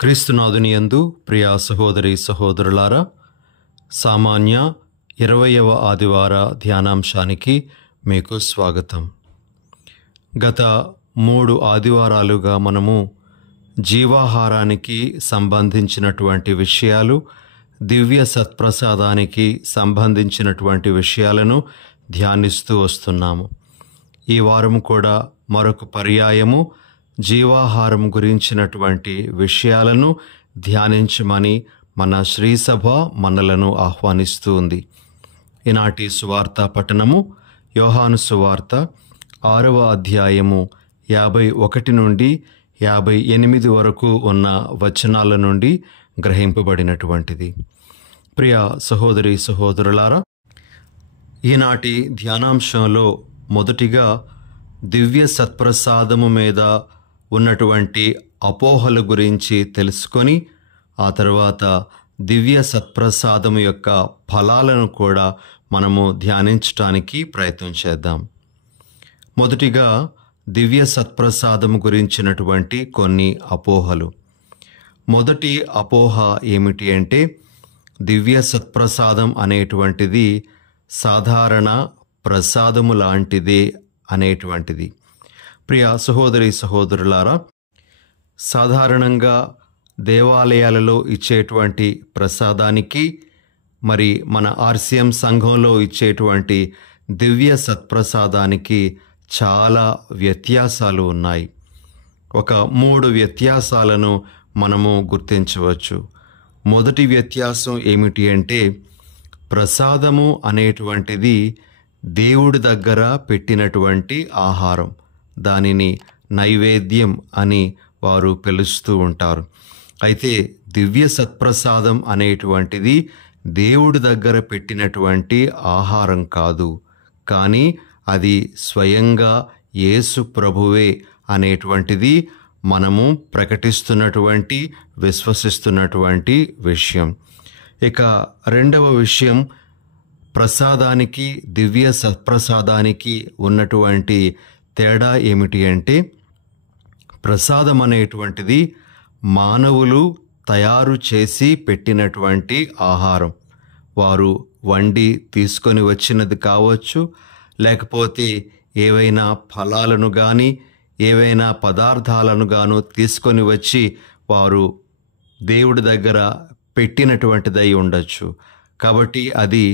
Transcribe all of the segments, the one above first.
క్రీస్తునాథుని యందు ప్రియ సహోదరి సహోదరులారా, సామాన్య 20వ ఆదివార ధ్యానాంశానికి మీకు స్వాగతం. గత 3 ఆదివారాలుగా మనము జీవాహారానికి సంబంధించినటువంటి విషయాలు, దివ్య సత్ప్రసాదానికి సంబంధించినటువంటి విషయాలను ధ్యానిస్తూ వస్తున్నాము. ఈ వారం కూడా మరొక పర్యాయము జీవాహారం గురించినటువంటి విషయాలను ధ్యానించమని మన శ్రీసభ మనలను ఆహ్వానిస్తూ ఉంది. ఈనాటి సువార్త పఠనము యోహాను సువార్త 6వ అధ్యాయము 51 నుండి 58 వరకు ఉన్న వచనాల నుండి గ్రహింపబడినటువంటిది. ప్రియ సహోదరి సహోదరులారా, ఈనాటి ధ్యానాంశంలో మొదటిగా దివ్య సత్ప్రసాదము మీద ఉన్నటువంటి అపోహల గురించి తెలుసుకొని, ఆ తర్వాత దివ్య సత్ప్రసాదము యొక్క ఫలాలను కూడా మనము ధ్యానించటానికి ప్రయత్నం చేద్దాం. మొదటిగా దివ్య సత్ప్రసాదము గురించినటువంటి కొన్ని అపోహలు. మొదటి అపోహ ఏమిటి అంటే, దివ్య సత్ప్రసాదం అనేటువంటిది సాధారణ ప్రసాదము లాంటిదే అనేటువంటిది. ప్రియ సహోదరి సహోదరులారా, సాధారణంగా దేవాలయాలలో ఇచ్చేటువంటి ప్రసాదానికి మరి మన ఆర్సిఎం సంఘంలో ఇచ్చేటువంటి దివ్య సత్ప్రసాదానికి చాలా వ్యత్యాసాలు ఉన్నాయి. ఒక 3 వ్యత్యాసాలను మనము గుర్తించవచ్చు. మొదటి వ్యత్యాసం ఏమిటి అంటే, ప్రసాదము అనేటువంటిది దేవుడి దగ్గర పెట్టినటువంటి ఆహారం. దానిని నైవేద్యం అని వారు పిలుస్తూ ఉంటారు. అయితే దివ్య సత్ప్రసాదం అనేటువంటిది దేవుడి దగ్గర పెట్టినటువంటి ఆహారం కాదు, కానీ అది స్వయంగా యేసు ప్రభువే అనేటువంటిది మనము ప్రకటిస్తున్నటువంటి, విశ్వసిస్తున్నటువంటి విషయం. ఇక రెండవ విషయం, ప్రసాదానికి దివ్య సత్ప్రసాదానికి ఉన్నటువంటి తేడా ఏమిటి అంటే, ప్రసాదం అనేటువంటిది మానవులు తయారు చేసి పెట్టినటువంటి ఆహారం. వారు వండి తీసుకొని వచ్చినది కావచ్చు, లేకపోతే ఏవైనా ఫలాలను కానీ ఏవైనా పదార్థాలను గాను తీసుకొని వచ్చి వారు దేవుడి దగ్గర పెట్టినటువంటిదై ఉండొచ్చు. కాబట్టి అది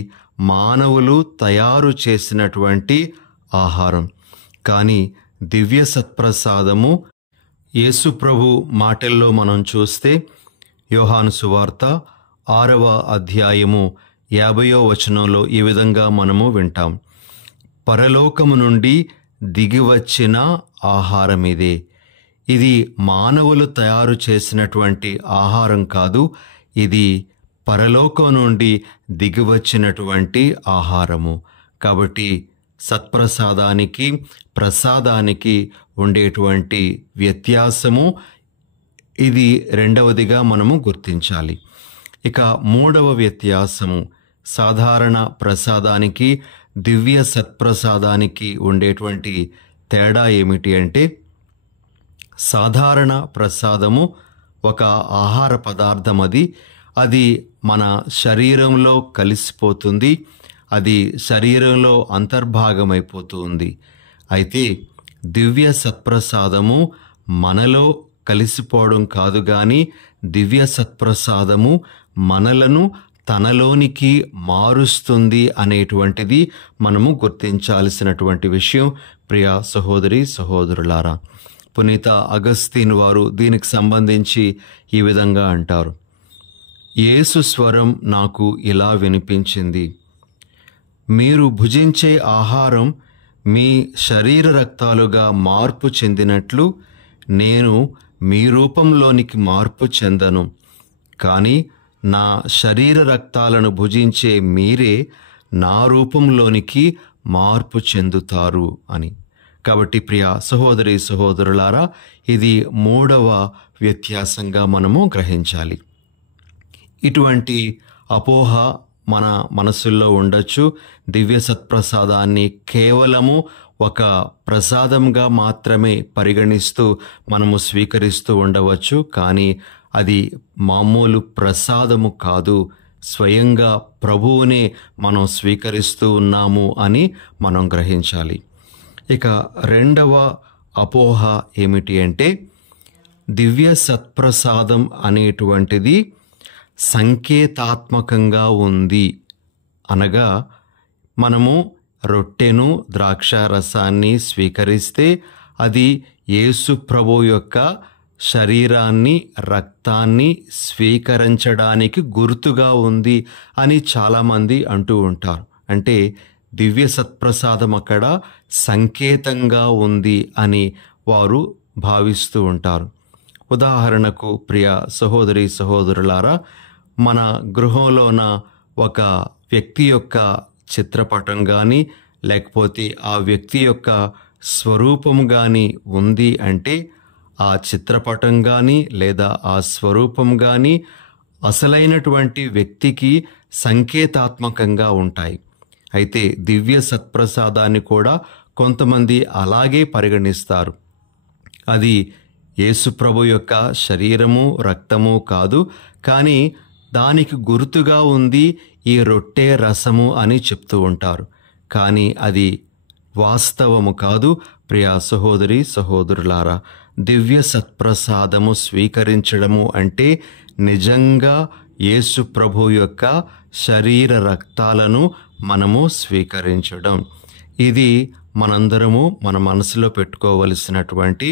మానవులు తయారు చేసినటువంటి ఆహారం. కానీ దివ్య సత్ప్రసాదము యేసు ప్రభు మాటల్లో మనం చూస్తే, యోహాను సువార్త 6వ అధ్యాయము 50వ వచనంలో ఈ విధంగా మనము వింటాం. పరలోకము నుండి దిగివచ్చిన ఆహారం ఇదే. ఇది మానవులు తయారు చేసినటువంటి ఆహారం కాదు, ఇది పరలోకం నుండి దిగివచ్చినటువంటి ఆహారము. కాబట్టి సత్ప్రసాదానికి ప్రసాదానికి ఉండేటువంటి వ్యత్యాసము ఇది రెండవదిగా మనము గుర్తించాలి. ఇక మూడవ వ్యత్యాసము, సాధారణ ప్రసాదానికి దివ్య సత్ప్రసాదానికి ఉండేటువంటి తేడా ఏమిటి అంటే, సాధారణ ప్రసాదము ఒక ఆహార పదార్థం. అది మన శరీరంలో కలిసిపోతుంది, అది శరీరంలో అంతర్భాగమైపోతుంది. అయితే దివ్య సత్ప్రసాదము మనలో కలిసిపోవడం కాదు, కానీ దివ్య సత్ప్రసాదము మనలను తనలోనికి మారుస్తుంది అనేటువంటిది మనము గుర్తించాల్సినటువంటి విషయం. ప్రియ సహోదరి సహోదరులారా, పునీత అగస్తీన్ వారు దీనికి సంబంధించి ఈ విధంగా అంటారు: యేసు స్వరం నాకు ఇలా వినిపించింది, మీరు భుజించే ఆహారం మీ శరీర రక్తాలుగా మార్పు చెందినట్లు నేను మీ రూపంలోనికి మార్పు చెందను, కానీ నా శరీర రక్తాలను భుజించే మీరే నా రూపంలోనికి మార్పు చెందుతారు అని. కాబట్టి ప్రియ సహోదరి సహోదరులారా, ఇది మూడవ వ్యత్యాసంగా మనము గ్రహించాలి. ఇటువంటి అపోహ మన మనసుల్లో ఉండొచ్చు. దివ్య సత్ప్రసాదాన్ని కేవలము ఒక ప్రసాదంగా మాత్రమే పరిగణిస్తూ మనము స్వీకరిస్తూ ఉండవచ్చు. కానీ అది మామూలు ప్రసాదము కాదు, స్వయంగా ప్రభువునే మనం స్వీకరిస్తూ ఉన్నాము అని మనం గ్రహించాలి. ఇక రెండవ అపోహ ఏమిటి అంటే, దివ్య సత్ప్రసాదం అనేటువంటిది సంకేతాత్మకంగా ఉంది. అనగా మనము రొట్టెను ద్రాక్షారసాన్ని స్వీకరిస్తే అది యేసు ప్రభు యొక్క శరీరాన్ని రక్తాన్ని స్వీకరించడానికి గుర్తుగా ఉంది అని చాలామంది అంటూ ఉంటారు. అంటే దివ్య సత్ప్రసాదం అక్కడ సంకేతంగా ఉంది అని వారు భావిస్తూ ఉంటారు. ఉదాహరణకు ప్రియ సహోదరి సహోదరులారా, మన గృహంలోన ఒక వ్యక్తి యొక్క చిత్రపటం కానీ లేకపోతే ఆ వ్యక్తి యొక్క స్వరూపం కానీ ఉంది అంటే ఆ చిత్రపటం కానీ లేదా ఆ స్వరూపం కానీ అసలైనటువంటి వ్యక్తికి సంకేతాత్మకంగా ఉంటాయి. అయితే దివ్య సత్ప్రసాదాన్ని కూడా కొంతమంది అలాగే పరిగణిస్తారు. అది యేసుప్రభు యొక్క శరీరము రక్తము కాదు, కానీ దానికి గుర్తుగా ఉంది ఈ రొట్టె రసము అని చెప్తూ ఉంటారు. కానీ అది వాస్తవము కాదు. ప్రియ సహోదరి సహోదరులారా, దివ్య సత్ప్రసాదము స్వీకరించడము అంటే నిజంగా యేసు ప్రభు యొక్క శరీర రక్తాలను మనము స్వీకరించడం. ఇది మనందరము మన మనసులో పెట్టుకోవలసినటువంటి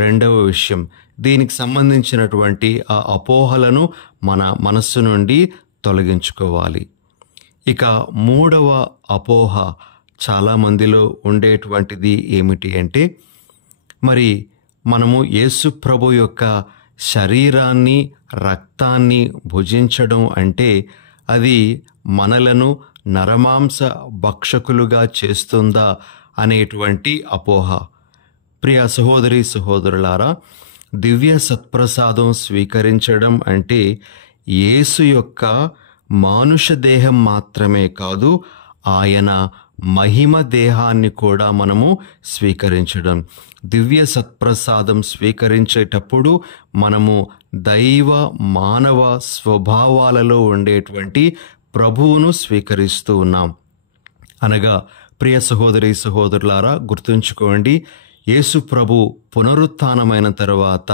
రెండవ విషయం. దీనికి సంబంధించినటువంటి ఆ అపోహలను మన మనస్సు నుండి తొలగించుకోవాలి. ఇక మూడవ అపోహ చాలామందిలో ఉండేటువంటిది ఏమిటి అంటే, మరి మనము యేసు ప్రభు యొక్క శరీరాన్ని రక్తాన్ని భుజించడం అంటే అది మనలను నరమాంస భక్షకులుగా చేస్తుందా అనేటువంటి అపోహ. ప్రియ సహోదరి సహోదరులారా, దివ్య సత్ప్రసాదం స్వీకరించడం అంటే యేసు యొక్క మానుష దేహం మాత్రమే కాదు, ఆయన మహిమ దేహాన్ని కూడా మనము స్వీకరించడం. దివ్య సత్ప్రసాదం స్వీకరించేటప్పుడు మనము దైవ మానవ స్వభావాలలో ఉండేటువంటి ప్రభువును స్వీకరిస్తూ ఉన్నాం. అనగా ప్రియ సహోదరి సహోదరులారా, గుర్తుంచుకోండి, యేసు ప్రభు పునరుత్థానమైన తర్వాత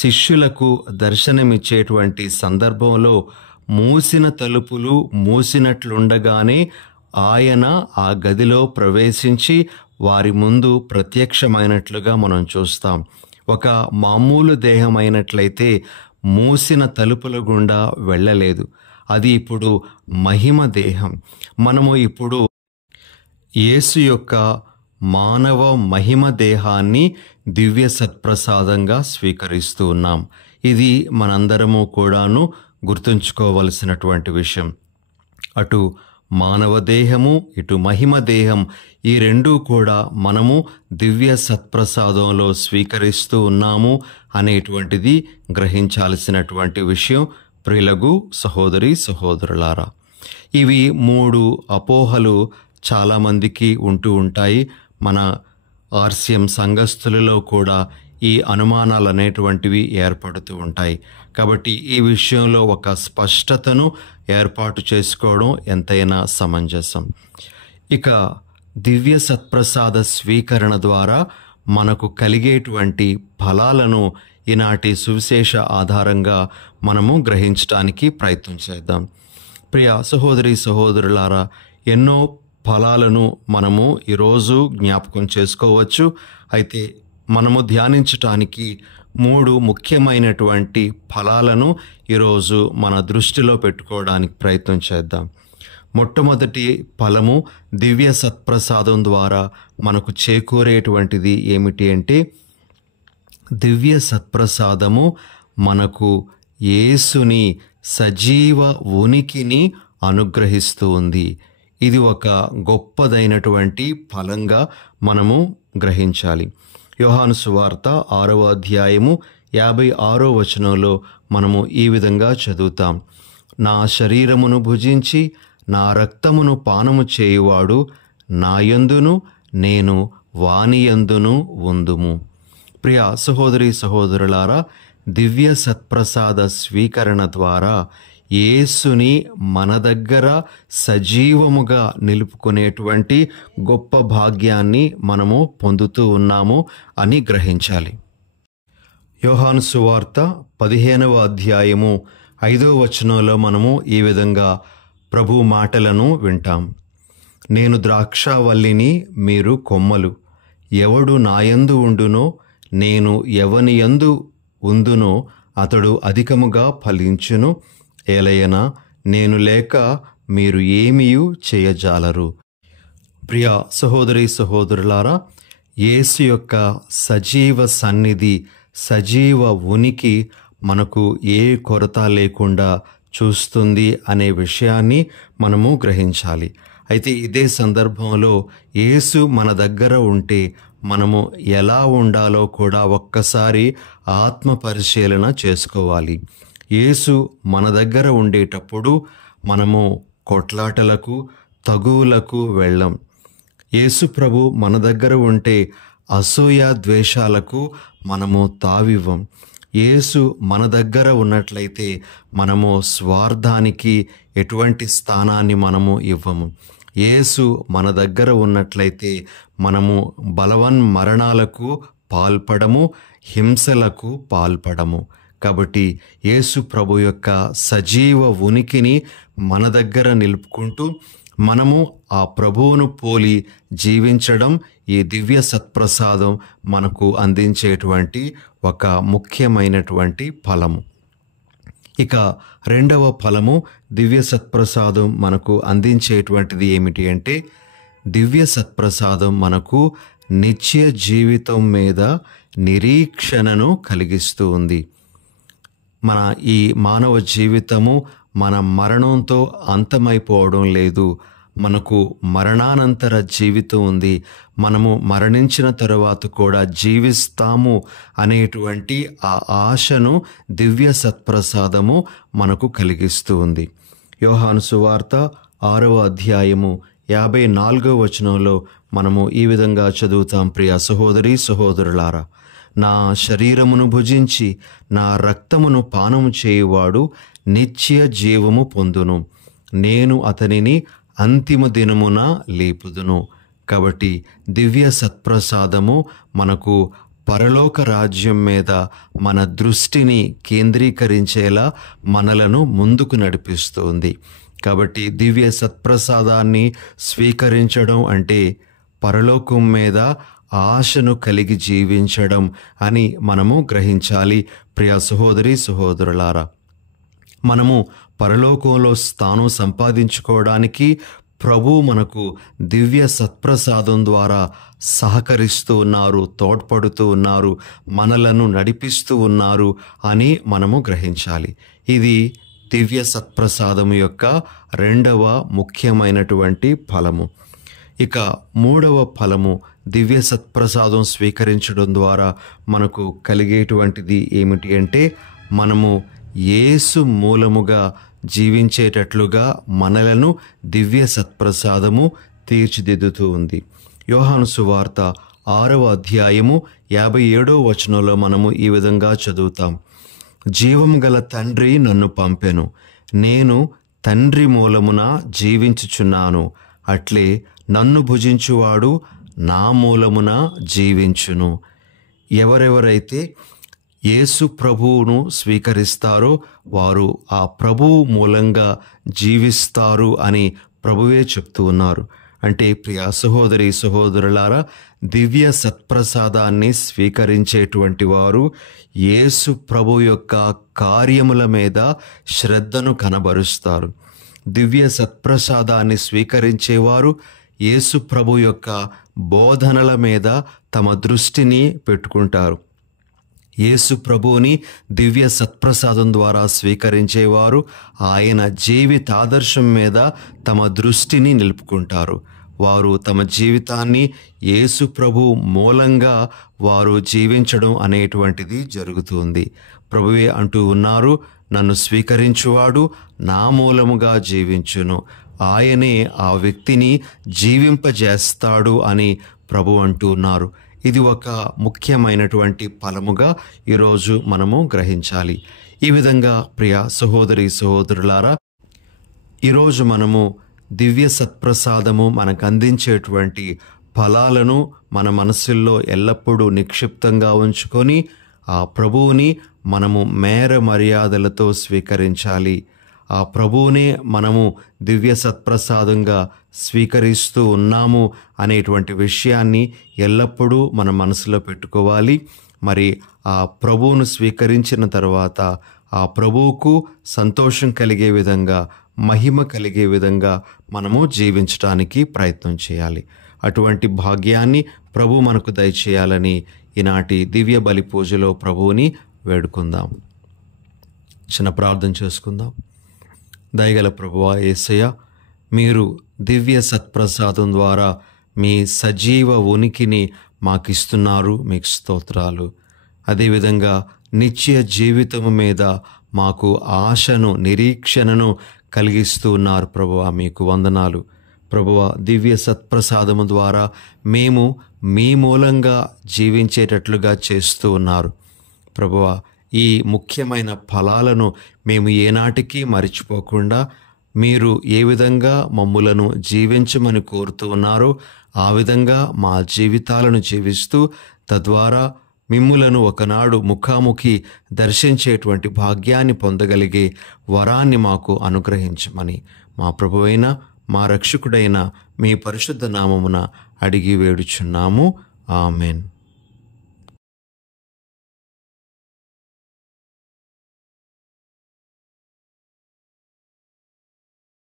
శిష్యులకు దర్శనమిచ్చేటువంటి సందర్భంలో మూసిన తలుపులు మూసినట్లుండగానే ఆయన ఆ గదిలో ప్రవేశించి వారి ముందు ప్రత్యక్షమైనట్లుగా మనం చూస్తాం. ఒక మామూలు దేహమైనట్లయితే మూసిన తలుపుల గుండా వెళ్ళలేదు. అది ఇప్పుడు మహిమ దేహం. మనము ఇప్పుడు యేసు యొక్క మానవ మహిమ దేహాన్ని దివ్య సత్ప్రసాదంగా స్వీకరిస్తూ ఉన్నాం. ఇది మనందరము కూడాను గుర్తుంచుకోవలసినటువంటి విషయం. అటు మానవ దేహము ఇటు మహిమ దేహం, ఈ రెండూ కూడా మనము దివ్య సత్ప్రసాదంలో స్వీకరిస్తూ ఉన్నాము అనేటువంటిది గ్రహించాల్సినటువంటి విషయం. ప్రియులగు సహోదరి సహోదరులారా, ఇవి మూడు అపోహలు చాలామందికి ఉంటూ ఉంటాయి. మన ఆర్సిఎం సంఘస్థులలో కూడా ఈ అనుమానాలు అనేటువంటివి ఏర్పడుతూ ఉంటాయి. కాబట్టి ఈ విషయంలో ఒక స్పష్టతను ఏర్పాటు చేసుకోవడం ఎంతైనా సమంజసం. ఇక దివ్య సత్ప్రసాద స్వీకరణ ద్వారా మనకు కలిగేటువంటి ఫలాలను ఈనాటి సువిశేష ఆధారంగా మనము గ్రహించడానికి ప్రయత్నం చేద్దాం. ప్రియ సహోదరి సహోదరులారా, ఎన్నో ఫలాలను మనము ఈరోజు జ్ఞాపకం చేసుకోవచ్చు. అయితే మనము ధ్యానించటానికి మూడు ముఖ్యమైనటువంటి ఫలాలను ఈరోజు మన దృష్టిలో పెట్టుకోవడానికి ప్రయత్నం చేద్దాం. మొట్టమొదటి ఫలము దివ్య సత్ప్రసాదం ద్వారా మనకు చేకూరేటువంటిది ఏమిటి అంటే, దివ్య సత్ప్రసాదము మనకు యేసుని సజీవ ఉనికిని అనుగ్రహిస్తూ ఉంది. ఇది ఒక గొప్పదైనటువంటి ఫలంగా మనము గ్రహించాలి. యోహాను సువార్త 6వ అధ్యాయము 56వ వచనంలో మనము ఈ విధంగా చదువుతాం: నా శరీరమును భుజించి నా రక్తమును పానము చేయువాడు నా యందును నేను వాని యందును ఉందుము. ప్రియ సహోదరి సహోదరులారా, దివ్య సత్ప్రసాద స్వీకరణ ద్వారా యేసుని మన దగ్గర సజీవముగా నిలుపుకునేటువంటి గొప్ప భాగ్యాన్ని మనము పొందుతూ ఉన్నాము అని గ్రహించాలి. యోహాను సువార్త 15వ అధ్యాయము 5వ వచనంలో మనము ఈ విధంగా ప్రభు మాటలను వింటాం. నేను ద్రాక్షావల్లిని, మీరు కొమ్మలు. ఎవడు నాయందు ఉండునో, నేను ఎవని యందు ఉందునో అతడు అధికముగా ఫలించును. ఏలయనా నేను లేక మీరు ఏమీయూ చేయజాలరు. ప్రియ సహోదరి సహోదరులారా, యేసు యొక్క సజీవ సన్నిధి, సజీవ ఉనికి మనకు ఏ కొరత లేకుండా చూస్తుంది అనే విషయాన్ని మనము గ్రహించాలి. అయితే ఇదే సందర్భంలో యేసు మన దగ్గర ఉంటే మనము ఎలా ఉండాలో కూడా ఒక్కసారి ఆత్మ పరిశీలన చేసుకోవాలి. యేసు మన దగ్గర ఉండేటప్పుడు మనము కొట్లాటలకు, తగువులకు వెళ్ళం. యేసు ప్రభు మన దగ్గర ఉంటే అసూయ, ద్వేషాలకు మనము తావివ్వం. యేసు మన దగ్గర ఉన్నట్లయితే మనము స్వార్థానికి ఎటువంటి స్థానాన్ని మనము ఇవ్వము. యేసు మన దగ్గర ఉన్నట్లయితే మనము బలవన్మరణాలకు పాల్పడము, హింసలకు పాల్పడము. కాబట్టి యేసు ప్రభు యొక్క సజీవ ఉనికిని మన దగ్గర నిలుపుకుంటూ మనము ఆ ప్రభువును పోలి జీవించడం ఈ దివ్య సత్ప్రసాదం మనకు అందించేటువంటి ఒక ముఖ్యమైనటువంటి ఫలము. ఇక రెండవ ఫలము, దివ్య సత్ప్రసాదం మనకు అందించేటువంటిది ఏమిటి అంటే, దివ్య సత్ప్రసాదం మనకు నిత్య జీవితం మీద నిరీక్షణను కలిగిస్తూ ఉంది. మన ఈ మానవ జీవితము మన మరణంతో అంతమైపోవడం లేదు. మనకు మరణానంతర జీవితం ఉంది. మనము మరణించిన తరువాత కూడా జీవిస్తాము అనేటువంటి ఆ ఆశను దివ్య సత్ప్రసాదము మనకు కలిగిస్తూ ఉంది. యోహాను సువార్త 6వ అధ్యాయము 54వ వచనంలో మనము ఈ విధంగా చదువుతాం. ప్రియ సహోదరి సహోదరులారా, నా శరీరమును భుజించి నా రక్తమును పానము చేయువాడు నిత్య జీవము పొందును. నేను అతనిని అంతిమ దినమున లేపుదును. కాబట్టి దివ్య సత్ప్రసాదము మనకు పరలోక రాజ్యం మీద మన దృష్టిని కేంద్రీకరించేలా మనలను ముందుకు నడిపిస్తుంది. కాబట్టి దివ్య సత్ప్రసాదాన్ని స్వీకరించడం అంటే పరలోకం మీద ఆశను కలిగి జీవించడం అని మనము గ్రహించాలి. ప్రియ సహోదరి సహోదరులారా, మనము పరలోకంలో స్థానం సంపాదించుకోవడానికి ప్రభు మనకు దివ్య సత్ప్రసాదం ద్వారా సహకరిస్తూ ఉన్నారు, తోడ్పడుతూ ఉన్నారు, మనలను నడిపిస్తూ ఉన్నారు అని మనము గ్రహించాలి. ఇది దివ్య సత్ప్రసాదం యొక్క రెండవ ముఖ్యమైనటువంటి ఫలము. ఇక మూడవ ఫలము, దివ్య సత్ప్రసాదం స్వీకరించడం ద్వారా మనకు కలిగేటువంటిది ఏమిటి అంటే, మనము యేసు మూలముగా జీవించేటట్లుగా మనలను దివ్య సత్ప్రసాదము తీర్చిదిద్దుతూ ఉంది. యోహాను సువార్త 6వ అధ్యాయము 57వ వచనంలో మనము ఈ విధంగా చదువుతాం. జీవము గల తండ్రి నన్ను పంపెను, నేను తండ్రి మూలమున జీవించుచున్నాను, అట్లే నన్ను భుజించువాడు నా మూలమున జీవించును. ఎవరెవరైతే యేసు ప్రభువును స్వీకరిస్తారో వారు ఆ ప్రభువు మూలంగా జీవిస్తారు అని ప్రభువే చెప్తూ ఉన్నారు. అంటే ప్రియ సహోదరి సహోదరులారా, దివ్య సత్ప్రసాదాన్ని స్వీకరించేటువంటి వారు యేసు ప్రభు యొక్క కార్యముల మీద శ్రద్ధను కనబరుస్తారు. దివ్య సత్ప్రసాదాన్ని స్వీకరించేవారు యేసు ప్రభు యొక్క బోధనల మీద తమ దృష్టిని పెట్టుకుంటారు. యేసు ప్రభువుని దివ్య సత్ప్రసాదం ద్వారా స్వీకరించేవారు ఆయన జీవితాదర్శం మీద తమ దృష్టిని నిలుపుకుంటారు. వారు తమ జీవితాన్ని యేసు ప్రభు మూలంగా వారు జీవించడం అనేటువంటిది జరుగుతుంది. ప్రభువే అంటూ ఉన్నారు, నన్ను స్వీకరించువాడు నా మూలముగా జీవించును, ఆయనే ఆ వ్యక్తిని జీవింపజేస్తాడు అని ప్రభు అంటూ ఉన్నారు. ఇది ఒక ముఖ్యమైనటువంటి ఫలముగా ఈరోజు మనము గ్రహించాలి. ఈ విధంగా ప్రియ సహోదరి సహోదరులారా, ఈరోజు మనము దివ్య సత్ప్రసాదము మనకు అందించేటువంటి ఫలాలను మన మనసుల్లో ఎల్లప్పుడూ నిక్షిప్తంగా ఉంచుకొని ఆ ప్రభువుని మనము మేర మర్యాదలతో స్వీకరించాలి. ఆ ప్రభువునే మనము దివ్య సత్ప్రసాదంగా స్వీకరిస్తూ ఉన్నాము అనేటువంటి విషయాన్ని ఎల్లప్పుడూ మన మనసులో పెట్టుకోవాలి. మరి ఆ ప్రభువును స్వీకరించిన తర్వాత ఆ ప్రభువుకు సంతోషం కలిగే విధంగా, మహిమ కలిగే విధంగా మనము జీవించడానికి ప్రయత్నం చేయాలి. అటువంటి భాగ్యాన్ని ప్రభు మనకు దయచేయాలని ఈనాటి దివ్య బలి పూజలో ప్రభువుని వేడుకుందాం. చిన్న ప్రార్థన చేసుకుందాం. దయగల ప్రభువా యేసయ్య, మీరు దివ్య సత్ప్రసాదం ద్వారా మీ సజీవ ఉనికిని మాకిస్తున్నారు. మీకు స్తోత్రాలు. అదేవిధంగా నిత్య జీవితము మీద మాకు ఆశను, నిరీక్షణను కలిగిస్తూ ఉన్నారు ప్రభువా. మీకు వందనాలు ప్రభువా. దివ్య సత్ప్రసాదము ద్వారా మేము మీ మూలంగా జీవించేటట్లుగా చేస్తూ ఉన్నారు ప్రభువా. ఈ ముఖ్యమైన ఫలాలను మేము ఏనాటికి మరిచిపోకుండా మీరు ఏ విధంగా మమ్ములను జీవించమని కోరుతూ ఉన్నారో ఆ విధంగా మా జీవితాలను జీవిస్తూ తద్వారా మిమ్ములను ఒకనాడు ముఖాముఖి దర్శించేటువంటి భాగ్యాన్ని పొందగలిగే వరాన్ని మాకు అనుగ్రహించమని మా ప్రభువైన మా రక్షకుడైన మీ పరిశుద్ధ నామమున అడిగి వేడుచున్నాము. ఆమెన్.